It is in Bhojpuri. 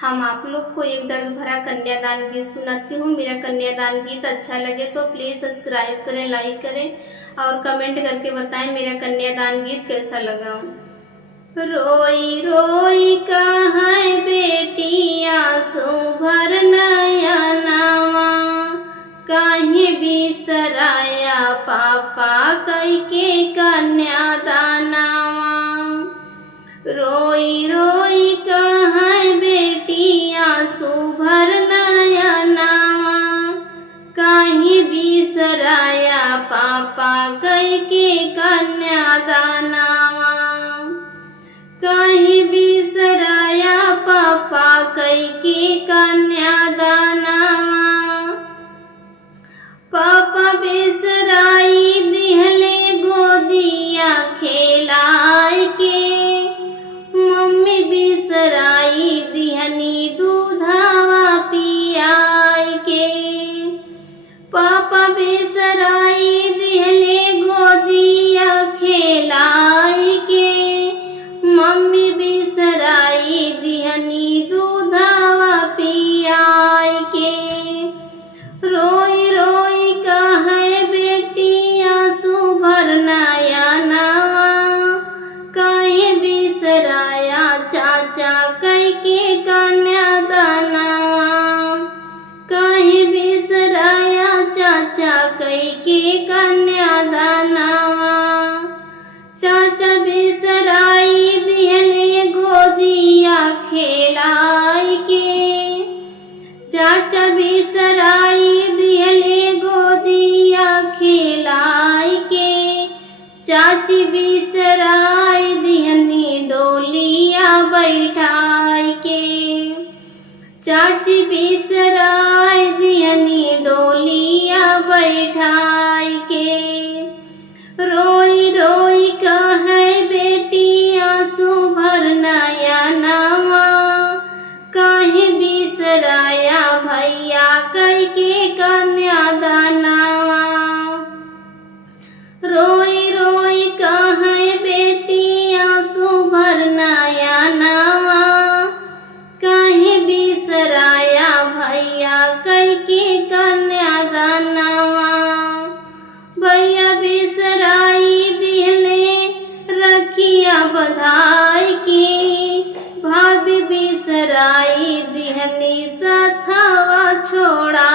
हम आप लोग को एक दर्द भरा कन्यादान गीत सुनाती हूँ। मेरा कन्यादान गीत अच्छा लगे तो प्लीज़ सब्सक्राइब करें, लाइक करें और कमेंट करके बताएं मेरा कन्यादान गीत कैसा लगा। रोई रोई कहाँ बेटी आंसू भर नयनवा, काहे बिसराया पापा कई के कन्यादानवा। रोई रोई कहाँ बेटी आंसू भर नयनवा, काहे बिसराया पापा कई के कन्यादानवा। काहे बिसराया पापा कई के कन्यादानवा। पापा बिसराई दिहले गोदिया खेलाय के, मम्मी बिसराई दिहनी दूधवा पियाय के। पापा बिसराई दिहले गोदिया खेलाय के, मम्मी बिसराई दिहनी दूधवा पियाय के। रोई रोई कहे बेटी आंसू भर नयनवा, काहे बिसराया चाचा कई के कन्यादानवा। काहे बिसराया चाचा कई के कन्यादानवा। चाचा बिसराई दिहले गोदिया खेलाय के, चाचा बिसराई दिहले गोदिया खेलाय के। चाची बिसराई दिहनी डोलिया बैठाय के, चाची बिसराई दिहनी डोलिया बैठाय के। रोई रोई कहे बेटी आंसू भर नयनवा, काहे बिसराया भैया कई के कन्यादानवा। रोई रोई कहे बेटी आंसू भर नयनवा, काहे बिसराया भैया कई के कन्यादानवा। भैया बिसराई दिहले रखिया बधाई की, भाभी बिसराई दिहनी साथवा छोड़ा